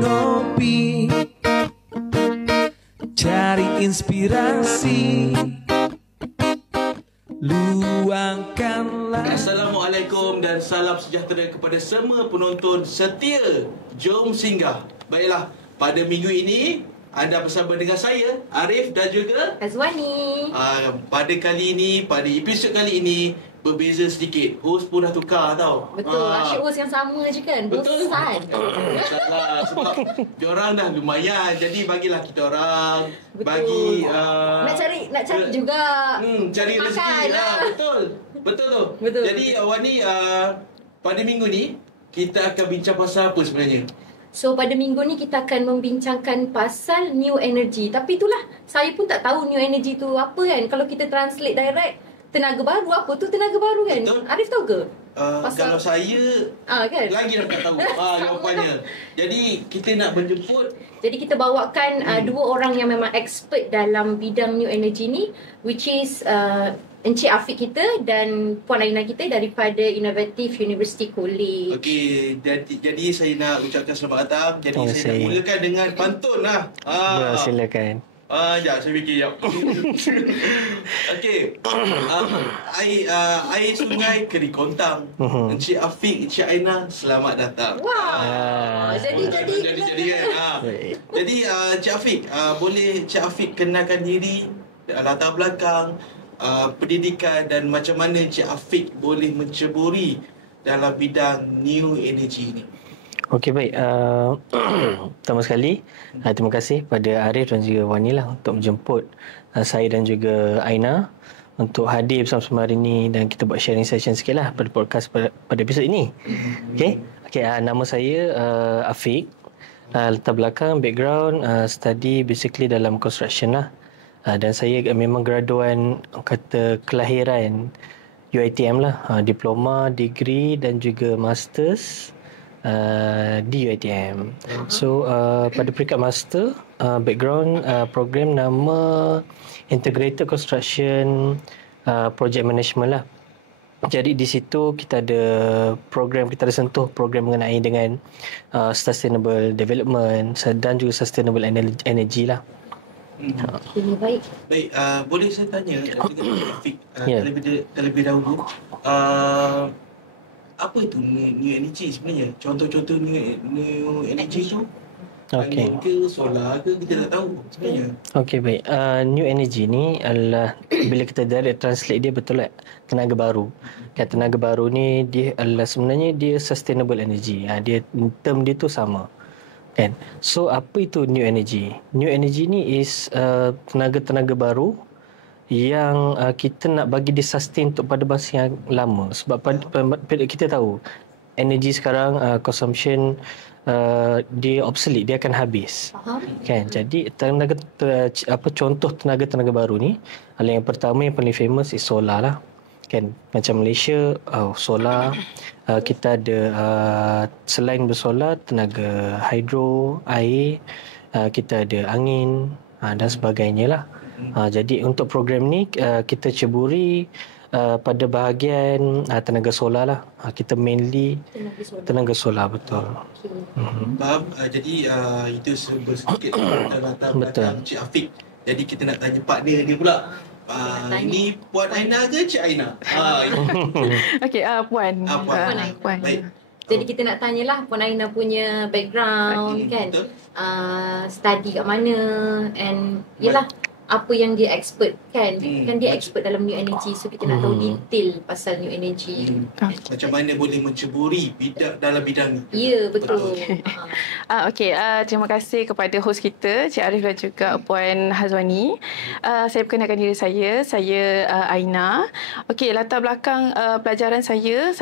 ngopi, cari inspirasi, luangkanlah. Assalamualaikum dan salam sejahtera kepada semua penonton setia Jom Singgah. Baiklah, pada minggu ini anda bersama dengan saya, Arif dan juga Azwani. Pada kali ini, pada episod kali ini berbeza sedikit. Host pun dah tukar tau. Betul, asyik host yang sama je kan. Betul. Bosan. Salah, sebab diorang dah lumayan. Jadi bagilah kita orang. Betul. Bagi nak cari juga cari makan rezeki lah. Betul. Betul tu. Betul. Jadi Wani, pada minggu ni kita akan bincang pasal apa sebenarnya? So pada minggu ni kita akan membincangkan pasal new energy. Tapi itulah, saya pun tak tahu new energy tu apa kan. Kalau kita translate direct, tenaga baru, apa tu tenaga baru kan? Betul. Arif tahu ke? Kalau saya kan? lagi dah tak tahu jawapannya. Jadi kita nak menjemput. Jadi kita bawakan dua orang yang memang expert dalam bidang new energy ni, which is Encik Afiq kita dan Puan Aina kita daripada Innovative University College. Okey, jadi saya nak ucapkan selamat datang. Jadi saya nak mulakan dengan pantun lah. Silakan. Ya, saya fikir jap. Okey. Air sungai Kerikontang. Encik Afiq, Encik Aina, selamat datang. Wah. Jadi kan. Jadi Encik Afiq, boleh Encik Afiq kenalkan diri, latar belakang, pendidikan dan macam mana Encik Afiq boleh menceburi dalam bidang new energy ni. Okey, baik. Pertama sekali, terima kasih pada Arif dan juga Wani lah untuk menjemput saya dan juga Aina untuk hadir bersama-sama hari ini dan kita buat sharing session sikit lah pada podcast pada episod ini. Okey, nama saya Afiq. Latar belakang, background, study basically dalam construction lah. Dan saya memang graduan kelahiran UiTM lah. Diploma, degree dan juga masters di UiTM. So pada peringkat master, background program nama Integrated Construction Project Management lah. Jadi di situ kita ada sentuh program mengenai dengan sustainable development dan juga sustainable energy lah. Baik. Boleh saya tanya dengan Afiq terlebih dahulu, apa itu new energy sebenarnya? Contoh-contoh new energy tu? Angin ke, solar ke, kita tak tahu sebenarnya. Okey, baik. New energy ni adalah bila kita direct translate dia betul lah, tenaga baru. Tenaga baru ni dia adalah sebenarnya dia sustainable energy. Term dia tu sama. Kan? So apa itu new energy? New energy ni is tenaga-tenaga baru yang kita nak bagi dia sustain untuk pada masa yang lama. Sebab kita tahu energi sekarang consumption dia obsolete, dia akan habis. Kan? Jadi contoh tenaga baru ni, yang pertama yang paling famous is solar lah. Kan? Macam Malaysia, solar, kita ada selain bersolar, tenaga hidro, air, kita ada angin dan sebagainya lah. Jadi untuk program ni kita ceburi pada bahagian tenaga solar lah. Kita mainly tenaga solar, betul. Faham? Jadi itu sedikit latar belakang Cik Afiq. Jadi kita nak tanya partner dia pula. Ini Puan Aina ke Cik Aina? Okey, Puan. Puan. Baik. Jadi kita nak tanyalah Puan Aina punya background kan. Study kat mana and yalah apa yang dia expert kan. Kan dia expert dalam new energy, so kita nak tahu detail pasal new energy. Macam mana boleh menceburi dalam bidang ni. Ya, betul. Okey, terima kasih kepada host kita Cik Arif dan juga Puan Hazwani. Saya perkenalkan diri saya Aina. Okey, latar belakang pelajaran saya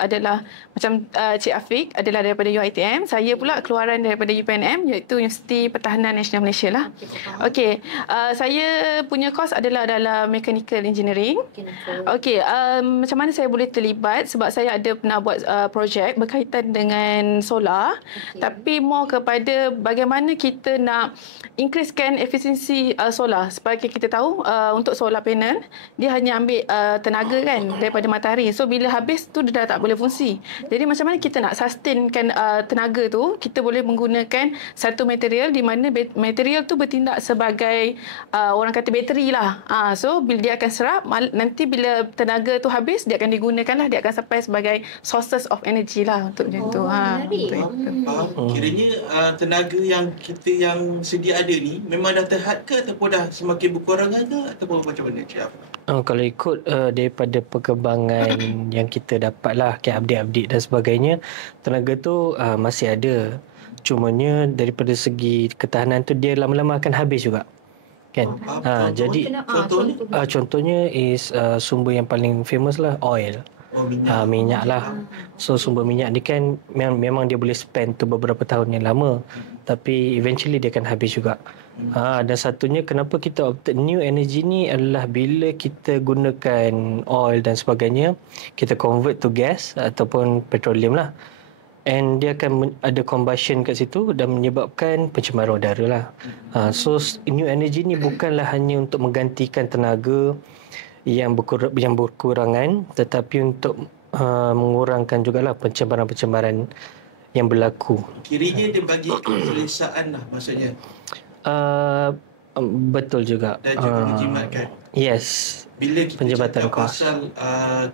adalah macam Cik Afiq adalah daripada UiTM. Saya pula keluaran daripada UPNM, iaitu Universiti Pertahanan Nasional Malaysia lah. Okey, Saya punya course adalah dalam mechanical engineering. Okey, macam mana saya boleh terlibat sebab saya ada pernah buat projek berkaitan dengan solar. Tapi more kepada bagaimana kita nak increasekan efisiensi solar. Sebagai kita tahu untuk solar panel dia hanya ambil tenaga kan daripada matahari. So bila habis tu dia dah tak boleh fungsi. Jadi macam mana kita nak sustainkan tenaga tu, kita boleh menggunakan satu material di mana material tu bertindak sebagai orang kata bateri lah. So bila dia akan serap, nanti bila tenaga tu habis dia akan digunakan lah, dia akan sampai sebagai sources of energy lah untuk macam tu. Kiranya tenaga yang kita yang sedia ada ni memang dah terhad ke ataupun dah semakin berkurangan ke ataupun macam mana Cik Afif? Kalau ikut daripada perkembangan yang kita dapat lah, update-update dan sebagainya, tenaga tu masih ada. Cumanya daripada segi ketahanan tu dia lama-lama akan habis juga. Kan? Jadi contohnya is sumber yang paling famous lah oil. Minyak lah. So sumber minyak ni kan memang dia boleh spend tu beberapa tahun yang lama, tapi eventually dia akan habis juga. Dan satunya kenapa kita opt new energy ni adalah bila kita gunakan oil dan sebagainya, kita convert to gas ataupun petroleum lah, and dia akan ada combustion kat situ dan menyebabkan pencemaran udara lah. So new energy ni bukanlah hanya untuk menggantikan tenaga yang berkurangan, tetapi untuk mengurangkan jugalah pencemaran-pencemaran yang berlaku. Kiranya dia bagi keselesaan lah maksudnya. Betul juga. Dan juga menjimatkan. Yes. Bila kita cakap pasal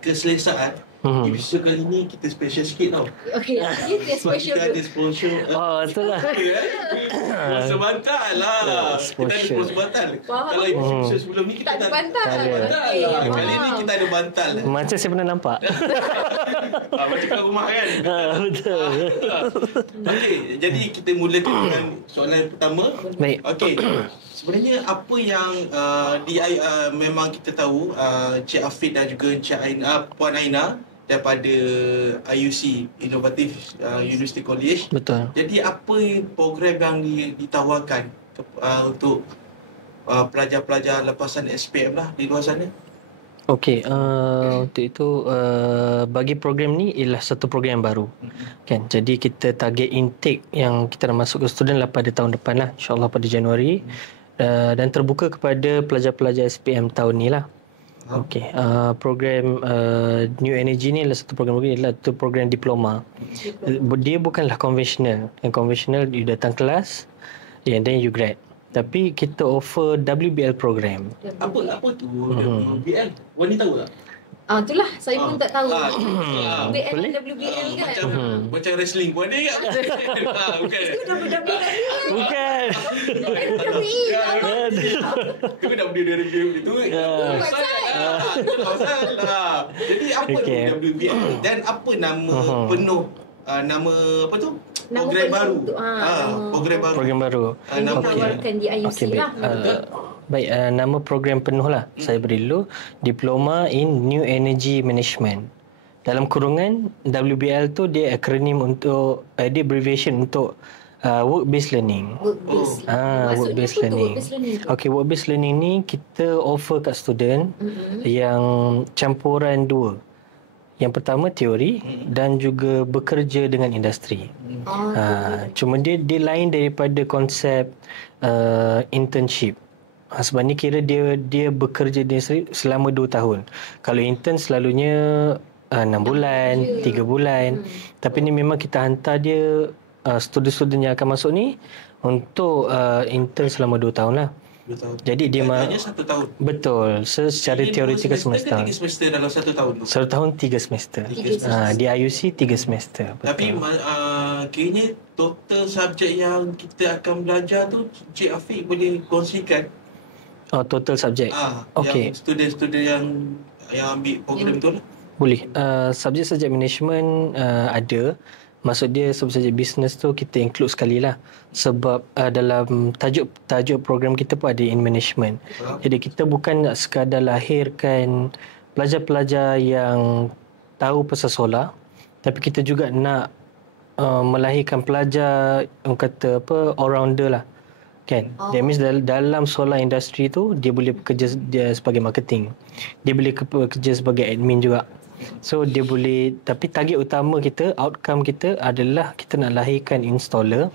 keselesaan, episod kali ni kita special sikit tau. Okey, kita Sebab special. kita ada sponsor. Itulah. Sponsor bantal lah. Kita ada sponsor bantal. Kalau episod sebelum ni kita Tak ada bantal. bantal lah. Kali ni kita ada bantal. Macam saya pernah nampak. Macam kat rumah kan. Betul. Okey, jadi kita mulakan dengan soalan pertama. Baik. Okey. Sebenarnya apa yang memang kita tahu Cik Afif dan juga Cik Aina, Puan Aina daripada IUC Inovatif University College. Betul. Jadi apa program yang ditawarkan untuk pelajar-pelajar lepasan SPM lah di luar sana? Okey, untuk itu bagi program ni ialah satu program yang baru. Kan? Jadi kita target intake yang kita nak masuk ke student lah pada tahun depan lah, insya-Allah pada Januari. Dan terbuka kepada pelajar-pelajar SPM tahun ni lah. Okey, program New Energy ni adalah satu program program diploma. Dia bukanlah konvensional. Yang konvensional you datang kelas and then you grad. Tapi kita offer WBL program. Apa tu WBL? Wani tahu tak? Itulah saya pun tak tahu. WBL Boleh? WBL kan. Macam wrestling pun ada tak? Bukan. Bukan. Itu WBL itu. Masalah. Jadi apa tu WBL dan apa nama penuh nama apa tu? Program baru. Program baru. Ditawarkan di IUC lah. Baik, nama program penuh lah. Saya beri dulu Diploma in New Energy Management. Dalam kurungan WBL tu dia akronim untuk dia abbreviation untuk work based learning. Work based learning. Okey, work based learning ni kita offer kat student yang campuran dua. Yang pertama teori dan juga bekerja dengan industri. Cuma dia lain daripada konsep internship. Sebab ni kira dia bekerja di industri selama 2 tahun. Kalau intern selalunya 6 bulan, 3 bulan. Tapi ni memang kita hantar dia student-student yang akan masuk ni untuk intern selama 2 tahun lah. 2 tahun. Jadi dia hanya 1 tahun. Betul. Secara teoretikal semester. 3 semester dalam 1 tahun tu. 1 tahun 3 semester. Di IUC 3 semester. Betul. Tapi kiranya total subjek yang kita akan belajar tu Cik Afif boleh kongsikan? Total subjek. Yang student-student yang ambil program tu lah. Boleh. Subjek-subjek management ada. Maksud dia subjek business tu kita include sekali lah. Sebab dalam tajuk program kita pun ada in management. Jadi kita bukan nak sekadar lahirkan pelajar-pelajar yang tahu pasal solar, tapi kita juga nak melahirkan pelajar yang kata all-rounder lah. Kan? That means dalam solar industry tu dia boleh bekerja dia sebagai marketing. Dia boleh bekerja sebagai admin juga. So dia boleh, tapi target utama kita, outcome kita adalah kita nak lahirkan installer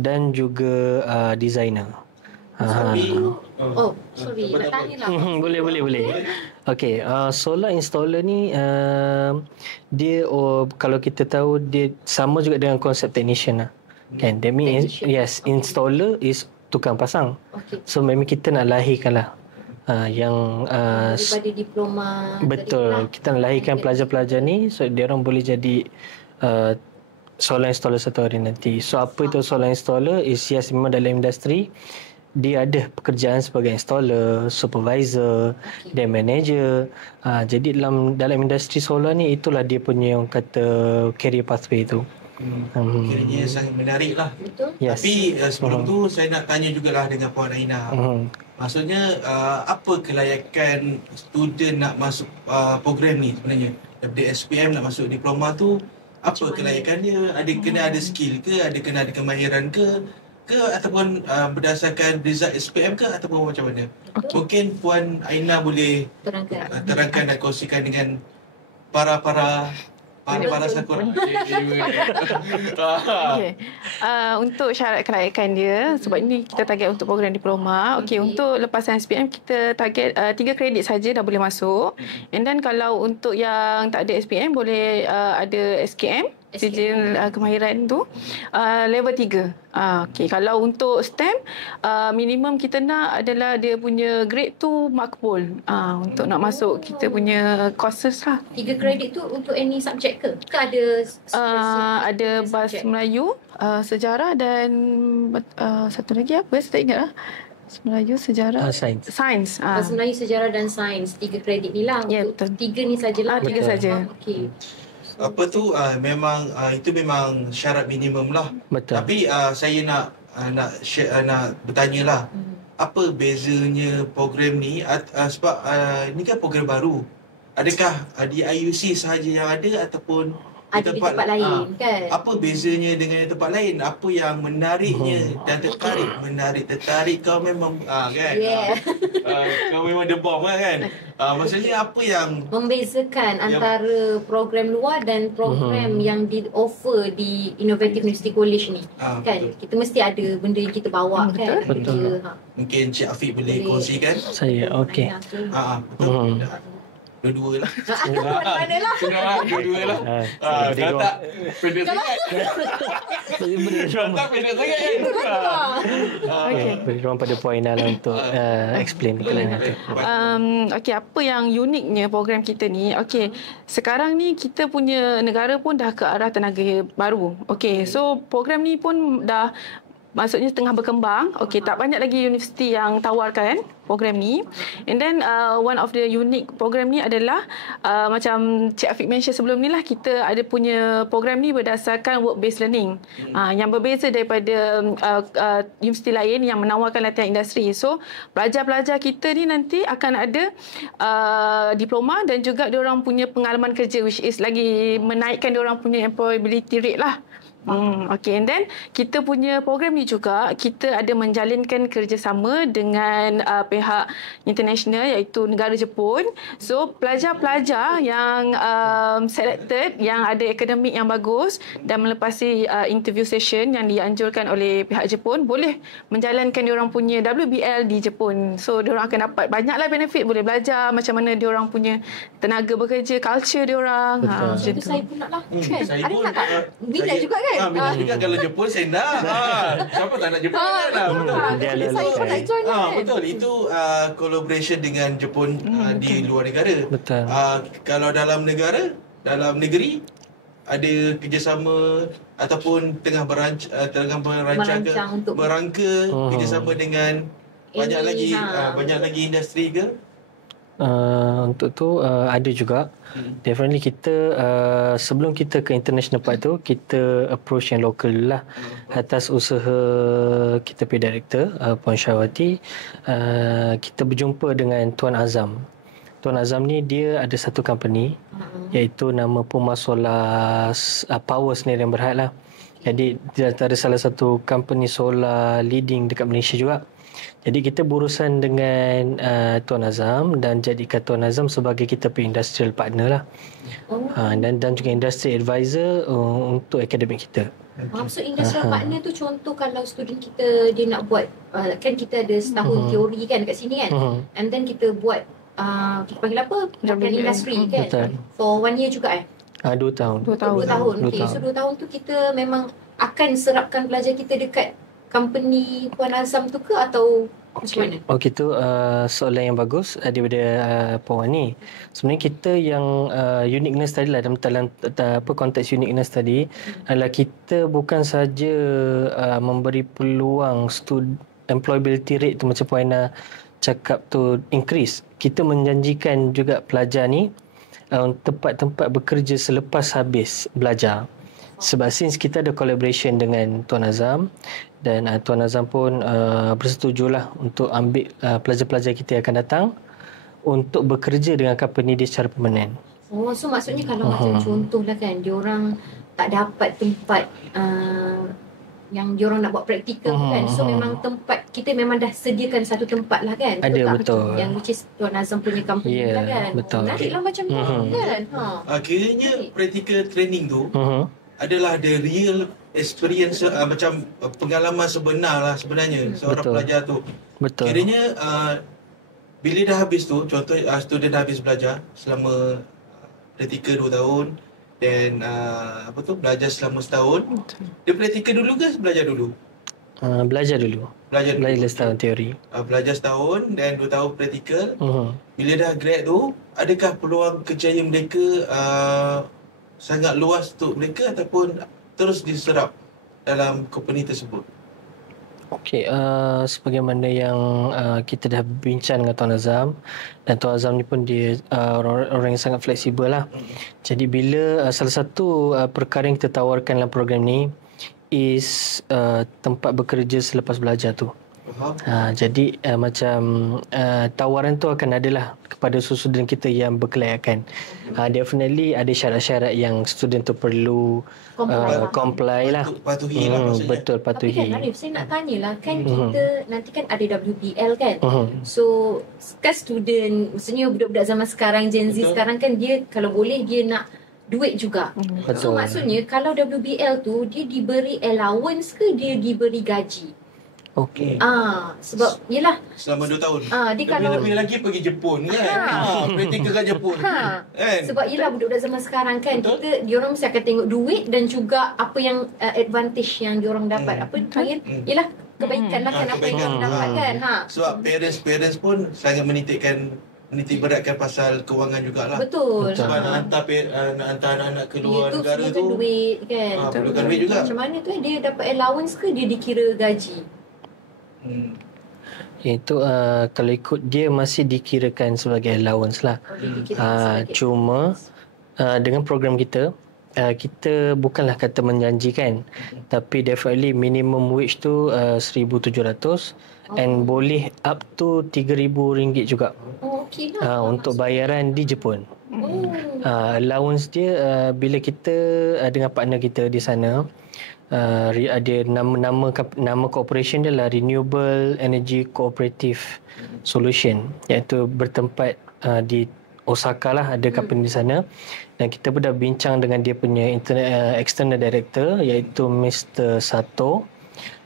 dan juga designer. Sorry, nak tanya lah. Boleh. Okay, solar installer ni dia kalau kita tahu dia sama juga dengan konsep technician lah. Kan, that means yes, installer is tukang pasang. Okay. So memang kita nak lahirkan lah yang daripada diploma. betul, kita nak lahirkan pelajar-pelajar ni so dia orang boleh jadi solar installer satu hari nanti. So apa itu solar installer? Is yes, memang dalam industri dia ada pekerjaan sebagai installer, supervisor, dan manager. Jadi dalam industri solar ni itulah dia punya yang kata career pathway tu. Kiranya sangat menarik lah. Betul. Yes. Tapi sebelum tu saya nak tanya jugalah dengan Puan Aina. Maksudnya apa kelayakan student nak masuk program ni sebenarnya? Daripada SPM nak masuk diploma tu, apa kelayakan dia? Ada kena ada skill ke? Ada kena ada kemahiran ke ataupun berdasarkan result SPM ke ataupun macam mana? Mungkin Puan Aina boleh terangkan dan kongsikan dengan para sakur. Okay. Untuk syarat kelayakan dia, sebab ini kita target untuk program diploma. Okay, untuk lepasan SPM kita target 3 kredit saja dah boleh masuk. And then kalau untuk yang tak ada SPM boleh ada SKM, sijil kemahiran tu level 3. Okay, kalau untuk STEM minimum kita nak adalah dia punya grade tu makbul untuk nak masuk kita punya courses lah. 3 kredit tu untuk any subjek ke? Ke ada ada bahasa Melayu, sejarah dan satu lagi apa saya tak ingat lah. Melayu, sejarah, sains. Bahasa Melayu, sejarah dan sains. 3 kredit ni lah. Ya, untuk 3 ni sajalah. 3 saja. Okey. Apa tu memang itu memang syarat minimum lah. Betul. Tapi saya nak bertanya lah, apa bezanya program ni sebab ni kan program baru. Adakah di IUC sahaja yang ada ataupun ada di tempat lain kan? Apa bezanya dengan yang tempat lain? Apa yang menariknya dan tertarik kau memang kan? Yeah. Kau memang the bomb kan? Maksudnya apa yang membezakan antara program luar dan program yang di-offer di Innovative University College ni? Kan? Kita mesti ada benda yang kita bawa kan? Betul. Mungkin Cik Afiq boleh kongsikan? Saya, okey. Betul. Dua-dua lah. Mana lah? Dua-dua lah. Kalau tak pendek sangat. Kalau tak pendek sangat kan? Beri ruang pada Puan Aina lah untuk explain kelainan tu. Okey, apa yang uniknya program kita ni? Okey, sekarang ni kita punya negara pun dah ke arah tenaga baru. Okey, so program ni pun dah maksudnya tengah berkembang. Okey, tak banyak lagi universiti yang tawarkan program ni. And then one of the unique program ni adalah macam Cik Afiq mention sebelum ni lah, kita ada punya program ni berdasarkan work based learning. Yang berbeza daripada universiti lain yang menawarkan latihan industri. So pelajar-pelajar kita ni nanti akan ada diploma dan juga diorang punya pengalaman kerja, which is lagi menaikkan diorang punya employability rate lah. Okay, and then kita punya program ni juga kita ada menjalinkan kerjasama dengan pihak international iaitu negara Jepun. So pelajar-pelajar yang selected, yang ada akademik yang bagus dan melepasi interview session yang dianjurkan oleh pihak Jepun, boleh menjalankan diorang punya WBL di Jepun. So diorang akan dapat banyaklah benefit, boleh belajar macam mana diorang punya tenaga bekerja, culture diorang. Itu saya pun nak lah. Saya pun Bila juga kan? Minat juga kalau Jepun saya nak. Siapa tak nak Jepun kan? Betul. Saya pun nak join kan? Betul. Itu collaboration dengan Jepun di luar negara. Betul. Kalau dalam negeri ada kerjasama ataupun tengah merancang untuk merangka kerjasama dengan banyak lagi industri ke? Untuk tu ada juga. Definitely kita sebelum kita ke international part tu, kita approach yang local lah. Atas usaha kita punya director Puan Syahwati, kita berjumpa dengan Tuan Azam. Tuan Azam ni dia ada satu company iaitu nama Puma Solar Power Sdn Bhd lah. Jadi dia antara salah satu company solar leading dekat Malaysia juga. Jadi kita berurusan dengan Tuan Azam dan jadikan Tuan Azam sebagai kita punya industrial partner lah. Dan juga industry advisor untuk akademik kita. So industrial partner tu contoh kalau student kita dia nak buat kan kita ada setahun teori kan dekat sini kan. And then kita buat kita panggil apa? Bukan industri kan. Betul. For 1 year juga 2 tahun. 2 tahun. 2 tahun. Dua Okay. tahun. So 2 tahun tu kita memang akan serapkan pelajar kita dekat company Puan Azam tu ke atau macam mana? Okey tu soalan yang bagus daripada Puan Wani. Sebenarnya kita yang uniqueness tadi lah dalam konteks uniqueness tadi adalah kita bukan saja memberi peluang employability rate tu macam Puan Aina cakap tu increase. Kita menjanjikan juga pelajar ni tempat-tempat bekerja selepas habis belajar. Sebab since kita ada collaboration dengan Tuan Azam dan Tuan Azam pun bersetujulah untuk ambil pelajar-pelajar kita yang akan datang untuk bekerja dengan company dia secara permanen. So maksudnya kalau macam contohlah kan diorang tak dapat tempat yang diorang nak buat praktikal kan. So memang tempat kita memang dah sediakan satu tempat lah kan. Ada, tak? betul. Macam yang which is Tuan Azam punya company lah kan. Betul. Menarik lah macam tu kan. Kiranya practical training tu adalah the real experience macam pengalaman sebenar lah sebenarnya seorang Betul. pelajar tu. Betul. Kiranya bila dah habis tu, contoh student dah habis belajar selama praktikal 2 tahun dan belajar selama setahun. Dia praktikal dulu ke belajar dulu? Belajar dulu. Belajar setahun teori. Belajar setahun dan 2 tahun praktikal. Bila dah grad tu, adakah peluang kerjaya mereka sangat luas untuk mereka ataupun terus diserap dalam company tersebut? Okey, sebagaimana yang kita dah bincang dengan Tuan Azam dan Tuan Azam ni pun dia orang yang sangat fleksibel lah. Jadi bila salah satu perkara yang kita tawarkan dalam program ni is tempat bekerja selepas belajar tu. Jadi macam tawaran tu akan adalah kepada student kita yang berkelayakan. Definitely ada syarat-syarat yang student tu perlu comply lah. Patuhi lah maksudnya. Betul, Tapi patuhi. kan Arif, saya nak tanyalah kan kita nanti kan ada WBL kan. So kan student, maksudnya budak-budak zaman sekarang Gen Z sekarang kan dia kalau boleh dia nak duit juga. So Betul. maksudnya kalau WBL tu dia diberi allowance ke dia diberi gaji? Okey. Sebab yelah Selama 2 tahun. dia kalau Lebih lagi pergi Jepun kan. Praktikal kat Jepun. Kan? sebab yelah budak-budak zaman sekarang kan diorang mesti akan tengok duit dan juga apa yang advantage yang diorang dapat. Apa panggil? Yelah kebaikan lah kan apa yang diorang dapat kan. Sebab parents pun sangat menitik beratkan pasal kewangan jugalah. Betul. Sebab nak hantar anak-anak ke luar tu negara perlukan tu duit kan. perlukan duit juga. Macam mana tu dia dapat allowance ke dia dikira gaji? Itu kalau ikut dia masih dikirakan sebagai allowance lah. Cuma dengan program kita kita bukanlah kata menjanjikan, tapi definitely minimum wage tu 1,700 and boleh up to RM3,000 juga. Okey lah. Untuk bayaran di Jepun. Allowance dia bila kita dengan partner kita di sana ada nama corporation dia lah Renewable Energy Cooperative Solution, iaitu bertempat di Osaka lah, ada company di sana. Dan kita pun dah bincang dengan dia punya external director iaitu Mr. Sato.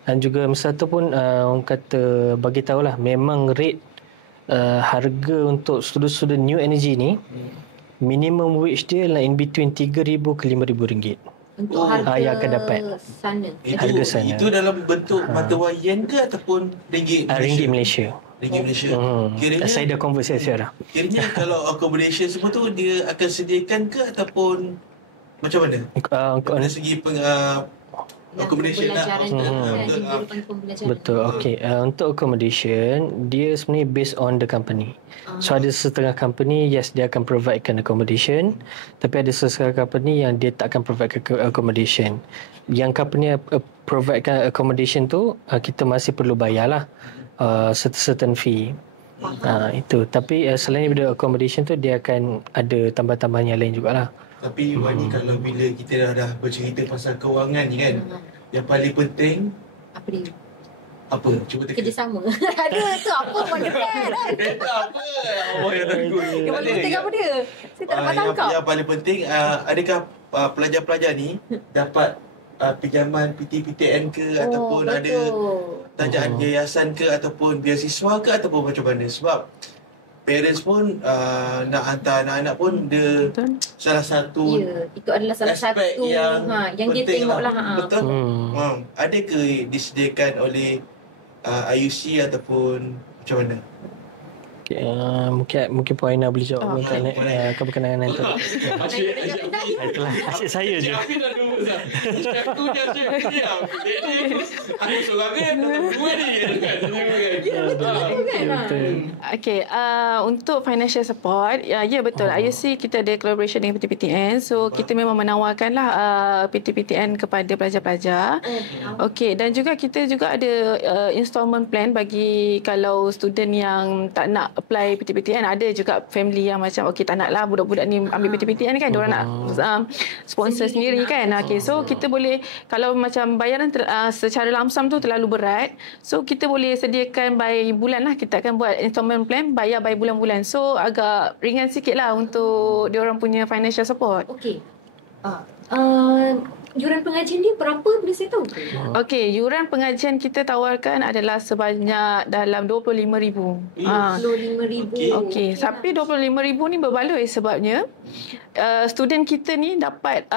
Dan juga Mr. Sato pun orang kata bagi tahulah memang rate harga untuk student new energy ni minimum wage dia lah in between RM3,000 ke RM5,000 untuk harga yang akan dapat sana. harga sana. Itu dalam bentuk mata wang yen ke ataupun ringgit Malaysia? Ringgit Malaysia. Ringgit Malaysia. Kiranya Saya dah convert saya dah. Kiranya kalau accommodation semua tu dia akan sediakan ke ataupun macam mana? Dari segi accommodation lah. Betul. Okey. Untuk accommodation, dia sebenarnya based on the company. So ada setengah company, yes, dia akan providekan accommodation. Tapi ada setengah company yang dia tak akan provide accommodation. Yang company providekan accommodation tu, kita masih perlu bayar lah certain fee. Itu. Tapi selain daripada accommodation tu, dia akan ada tambah-tambahan yang lain jugalah. Tapi Wani, kalau bila kita dah bercerita pasal kewangan ni kan, yang paling penting Apa dia? apa? Cuba teka. Kerjasama. Ada tu apa pun dekat. Itu apa? Allah yang takut. Yang paling penting apa dia? Saya tak dapat tangkap. Yang paling penting, adakah pelajar-pelajar ni dapat pinjaman PTPTN ke, ataupun ada tajaan yayasan ke, ataupun beasiswa ke, ataupun macam mana? Sebab parents pun nak hantar anak-anak pun dia salah satu itu adalah salah aspek satu yang yang dia penting tengok lah. Betul. Ada ke disediakan oleh IUC ataupun macam mana? Mungkin Puan Aina boleh jawab keberkenaan itu. Itulah asyik saya je. Aku dah dulu Zah. Aku dah siap. Aku sorangan dua ni. Betul. Okay, untuk financial support, ya betul. IUC kita ada collaboration dengan PTPTN. So, kita memang menawarkanlah PTPTN kepada pelajar-pelajar. Okay, dan juga kita juga ada installment plan bagi kalau student yang tak nak apply PTPTN. Ada juga family yang macam tak nak lah budak-budak ni ambil PTPTN kan, diorang nak sponsor sendiri kan. Okay, so kita boleh, kalau macam bayaran secara lamsam tu terlalu berat, so kita boleh sediakan by bulan lah. Kita akan buat installment plan, bayar by bulan-bulan. So agak ringan sikit lah untuk diorang punya financial support. Okey. Yuran pengajian dia berapa, boleh saya tahu? Okey, yuran pengajian kita tawarkan adalah sebanyak dalam RM25,000. RM25,000. Okey, tapi RM25,000 ni berbaloi sebabnya student kita ni dapat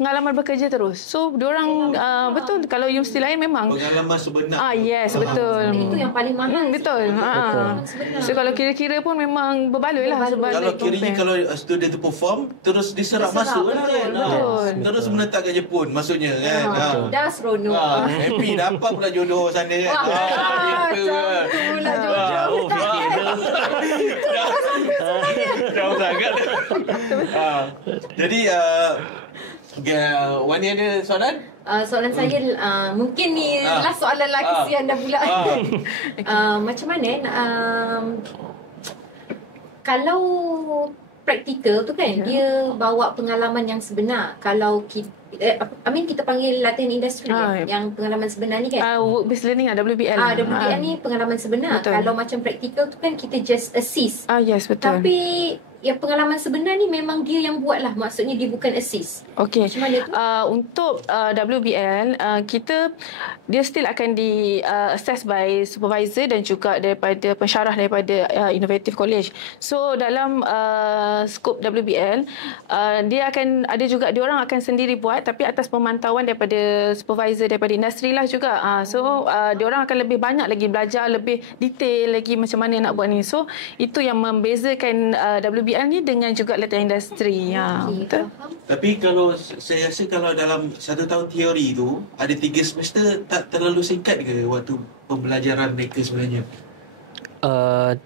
pengalaman bekerja terus. So, diorang betul, kalau universiti lain memang pengalaman sebenar. yes, betul. Itu yang paling mahal. Betul. So, kalau kira-kira pun memang berbaloi lah. Kalau kiranya kalau student tu perform, terus diserap masuk kan? Betul. Terus menetap kat Jepun maksudnya kan. Dah seronok. Happy dapat pula jodoh sana kan. Gitu kan. Itulah jodoh. Jauh sangat. Jadi Wani ada soalan? Soalan saya mungkin ni last soalan lah, kesian dah pula. Macam mana kalau praktikal tu kan, dia bawa pengalaman yang sebenar. Kalau kita kita panggil latihan industri yang pengalaman sebenar ni kan. Work-based learning WBL. WBL ni pengalaman sebenar. Betul. Kalau macam praktikal tu kan kita just assist. Yes, betul. Tapi yang pengalaman sebenar ni memang dia yang buat lah. Maksudnya dia bukan assist. Okey. Macam mana tu? Untuk WBL, dia still akan assess by supervisor dan juga daripada pensyarah daripada Innovative College. So dalam skop WBL, dia akan ada juga, diorang akan sendiri buat tapi atas pemantauan daripada supervisor daripada industri lah juga. So diorang akan lebih banyak lagi belajar, lebih detail lagi macam mana nak buat ni. So itu yang membezakan WBL ni dengan juga latihan industri. Betul. Tapi kalau saya rasa kalau dalam 1 tahun teori tu ada 3 semester, tak terlalu singkat ke waktu pembelajaran mereka sebenarnya?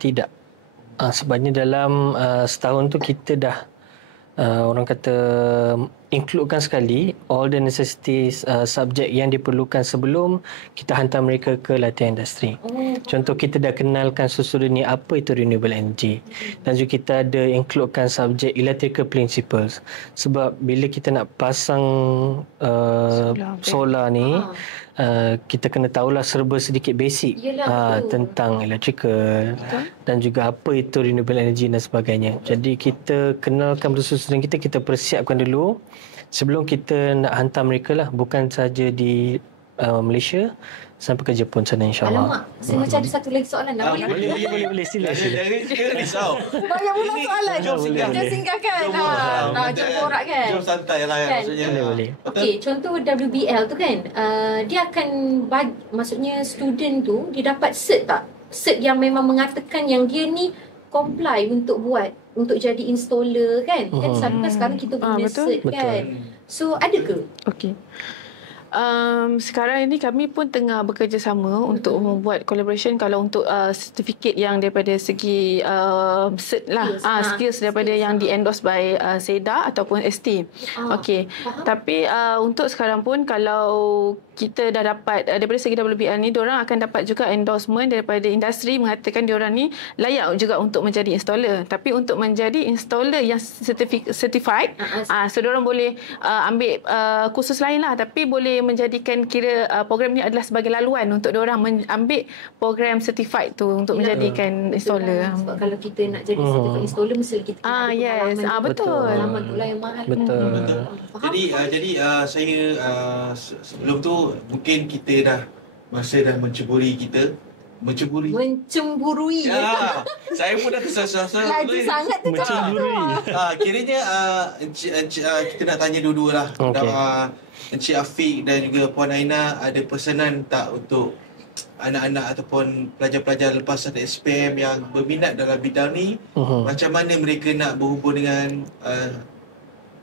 Tidak. Sebabnya dalam setahun tu kita dah orang kata includekan sekali all the necessities subjek yang diperlukan sebelum kita hantar mereka ke latihan industri. Contoh, kita dah kenalkan student ni apa itu renewable energy, dan juga kita ada includekan subjek electrical principles. Sebab bila kita nak pasang solar ni, kita kena tahulah serba sedikit basic tentang electrical dan juga apa itu renewable energy dan sebagainya. Jadi kita kenalkan kepada student kita persiapkan dulu sebelum kita nak hantar mereka lah, bukan saja di Malaysia sampai ke Jepun sana, insyaAllah. Alamak, saya macam ada satu lagi soalan lah. Boleh sila. Jangan risau. Banyak pula soalan. Jom singkatkan. Jom borak kan. Jom santai lah kan, maksudnya. Boleh. Okey, contoh WBL tu kan, dia akan maksudnya student tu dia dapat cert tak? Cert yang memang mengatakan yang dia ni comply untuk buat, untuk jadi installer kan. Kan sekarang kita guna cert kan. So ada ke? Okey. Sekarang ini kami pun tengah bekerjasama untuk membuat collaboration kalau untuk sertifikat yang daripada segi cert lah, skills daripada yang di-endorse by SEDA ataupun ST. Okey. Tapi untuk sekarang pun kalau kita dah dapat daripada segi WBL ni, diorang akan dapat juga endorsement daripada industri mengatakan diorang ni layak juga untuk menjadi installer. Tapi untuk menjadi installer yang certified, so diorang boleh ambil kursus lain lah, tapi boleh menjadikan kira program ni adalah sebagai laluan untuk diorang ambil program certified tu untuk menjadikan installer. Sebab kalau kita nak jadi certified installer mesti kita kena ada pengalaman. Betul. Pengalaman tu lah yang mahal. Betul. Jadi saya sebelum tu mungkin kita dah masa dah mencemburui. Mencemburui. Saya pun dah tersasar. Laju sangat tu Mencemburui. Kiranya kita nak tanya dua-dua lah. Encik Afiq dan juga Puan Aina ada pesanan tak untuk anak-anak ataupun pelajar-pelajar lepasan SPM yang berminat dalam bidang ni? Macam mana mereka nak berhubung dengan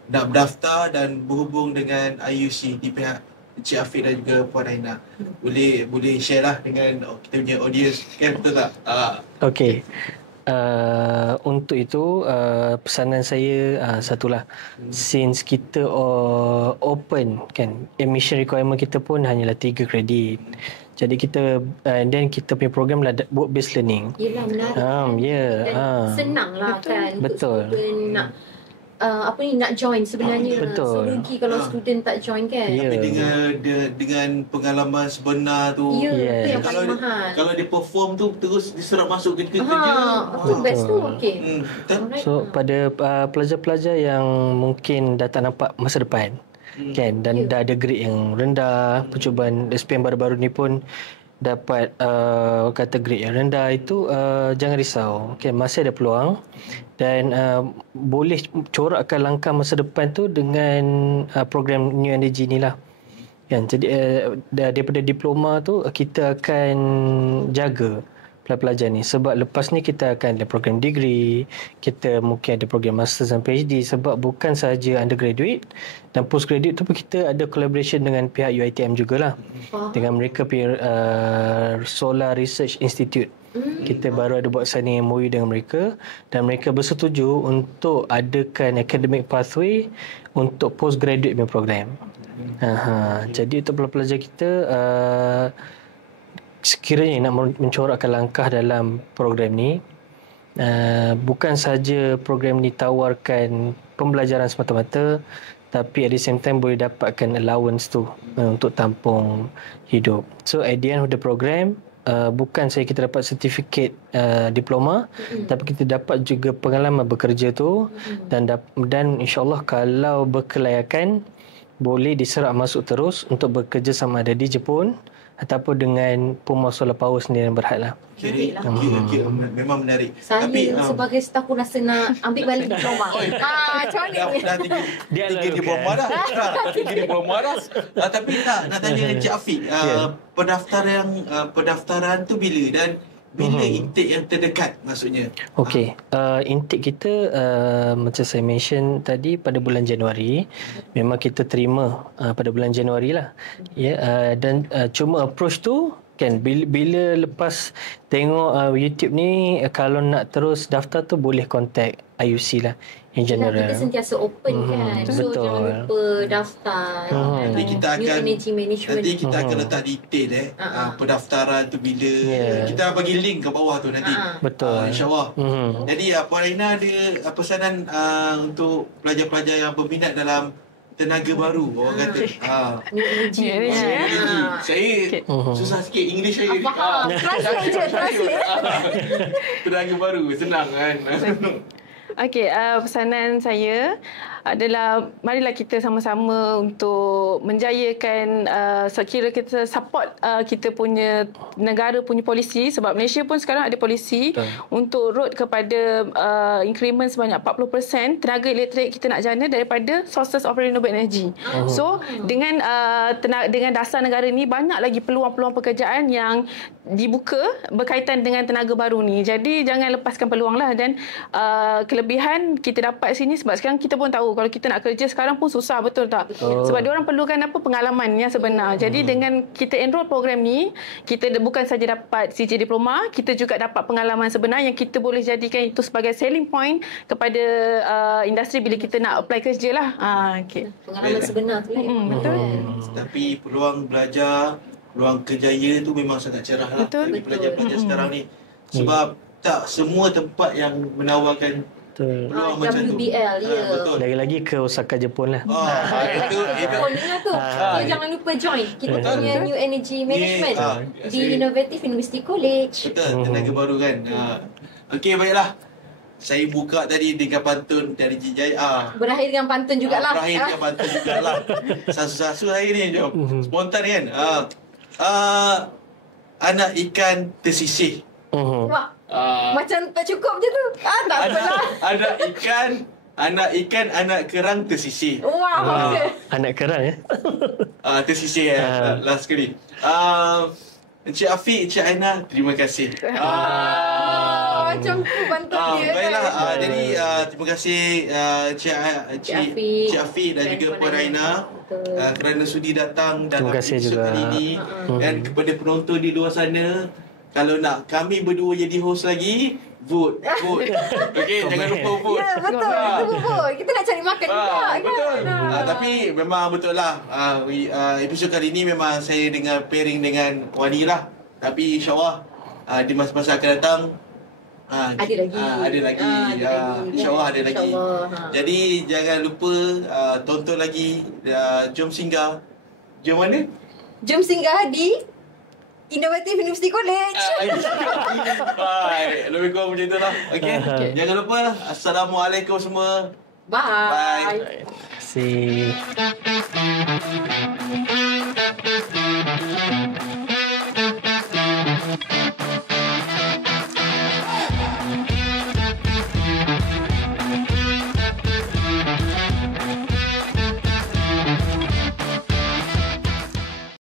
nak berdaftar dan berhubung dengan IUC di pihak Encik Afiq dan juga Puan Aina? Boleh share lah dengan kita punya audience, kan? Betul tak? Okey. Untuk itu pesanan saya satulah, since kita open kan, admission requirement kita pun hanyalah 3 kredit. Jadi kita then kita punya program lah work based learning. Yelah, menarik. Dan senang lah kan. Betul. Untuk student nak nak join sebenarnya. Betul. So rugi kalau student tak join kan. Tapi dengan pengalaman sebenar tu, Itu yang paling mahal. kalau dia perform tu terus diserap masuk ke kerja. Itu best tu. Okey. Alright. So pada pelajar-pelajar yang mungkin dah tak nampak masa depan kan, dan dah ada grade yang rendah, percubaan SPM baru-baru ni pun dapat kata grade yang rendah, itu jangan risau. Okay, masih ada peluang dan boleh corakkan langkah masa depan tu dengan program New Energy ni lah. Kan, jadi daripada diploma tu kita akan jaga pelajar ni, sebab lepas ni kita akan ada program degree, kita mungkin ada program masters dan PhD, sebab bukan sahaja undergraduate dan postgraduate tu pun kita ada collaboration dengan pihak UiTM jugalah, dengan mereka punya Solar Research Institute. Kita baru ada buat signing MOU dengan mereka dan mereka bersetuju untuk adakan academic pathway untuk postgraduate punya program. Jadi untuk pelajar kita sekiranya nak mencorakkan langkah dalam program ni, bukan saja program ni tawarkan pembelajaran semata-mata, tapi at the same time boleh dapatkan allowance tu untuk tampung hidup. So at the end of the program, bukan saja kita dapat sertifikat diploma, tapi kita dapat juga pengalaman bekerja tu, dan insyaAllah kalau berkelayakan boleh diserap masuk terus untuk bekerja sama ada di Jepun ataupun dengan Puma Solar Power sendiri yang berhad lah. Kira memang menarik. Saya Tapi sebagai staff pun rasa nak ambil balik diploma. Macam mana ni? dah tiga diploma dah. Tiga diploma dah. Tapi nak tanya Encik Afiq, pendaftaran tu bila dan bila intake yang terdekat maksudnya? Okey, intake kita macam saya mention tadi pada bulan Januari, memang kita terima pada bulan Januari lah. Dan cuma approach tu kan bila lepas tengok YouTube ni, kalau nak terus daftar tu boleh contact IUC lah in general. Kita sentiasa open kan. So betul. jangan lupa daftar. Nanti kita New akan Energy Management. Nanti kita akan letak detail pendaftaran tu bila. Kita bagi link ke bawah tu nanti. Betul. InsyaAllah. Jadi Puan Aina ada pesanan untuk pelajar-pelajar yang berminat dalam tenaga baru, orang kata. New Energy. Saya susah sikit English saya. Faham. Translate. Tenaga baru senang kan. Okey, pesanan saya adalah marilah kita sama-sama untuk menjayakan, sekira kita support kita punya negara punya polisi, sebab Malaysia pun sekarang ada polisi untuk road kepada increment sebanyak 40% tenaga elektrik kita nak jana daripada sources of renewable energy. So dengan dasar negara ni banyak lagi peluang-peluang pekerjaan yang dibuka berkaitan dengan tenaga baru ni. Jadi jangan lepaskan peluang lah, dan kelebihan kita dapat sini sebab sekarang kita pun tahu Kalau kita nak kerja sekarang pun susah, betul tak? Sebab dia orang perlukan apa, pengalaman yang sebenar. Jadi dengan kita enroll program ni, kita bukan saja dapat CJ diploma, kita juga dapat pengalaman sebenar yang kita boleh jadikan itu sebagai selling point kepada industri bila kita nak apply kerja lah. Okay. Pengalaman sebenar tu lah. Betul. Tapi peluang belajar, peluang kerjaya tu memang sangat cerah lah bagi pelajar-pelajar sekarang ni. Sebab tak semua tempat yang menawarkan peluang macam tu. WBL, ya. Betul. Lagi-lagi ke Osaka Jepun lah. Itu Kau dengar tu. Kau jangan lupa join kita punya New Energy Management di Innovative University College. Betul, tenaga baru kan. Okey, baiklah. Saya buka tadi dengan pantun dari Cik Jaya. Berakhir dengan pantun jugalah. Berakhir dengan pantun jugalah. Sasu-sasu hari ni, jom. Spontan kan. Anak ikan tersisih. Wah, macam tak cukup je tu. Tak apalah. Anak ikan, anak kerang tersisih. Wah, Anak kerang ya. Tersisih last sekali. Encik Afiq, Encik Aina, terima kasih. macam tu pantun dia baiklah, kan. jadi terima kasih Encik Afiq dan juga Puan Aina kerana sudi datang dalam episod kali ini. Dan kepada penonton di luar sana, kalau nak kami berdua jadi host lagi, vote. Okey, jangan lupa vote. Ya, betul. Itu vote. Kita nak cari makan juga kan. Betul. Tapi memang betul lah. Episod kali ini memang saya dengan pairing dengan Wani lah. Tapi insyaAllah di masa-masa akan datang ada lagi. InsyaAllah ada lagi. Jadi jangan lupa tonton lagi. Jom singgah. Jom mana? Jom singgah di Innovative University College. Lebih kurang macam itulah. Okey. Jangan lupa. Assalamualaikum semua. Bye. Terima kasih.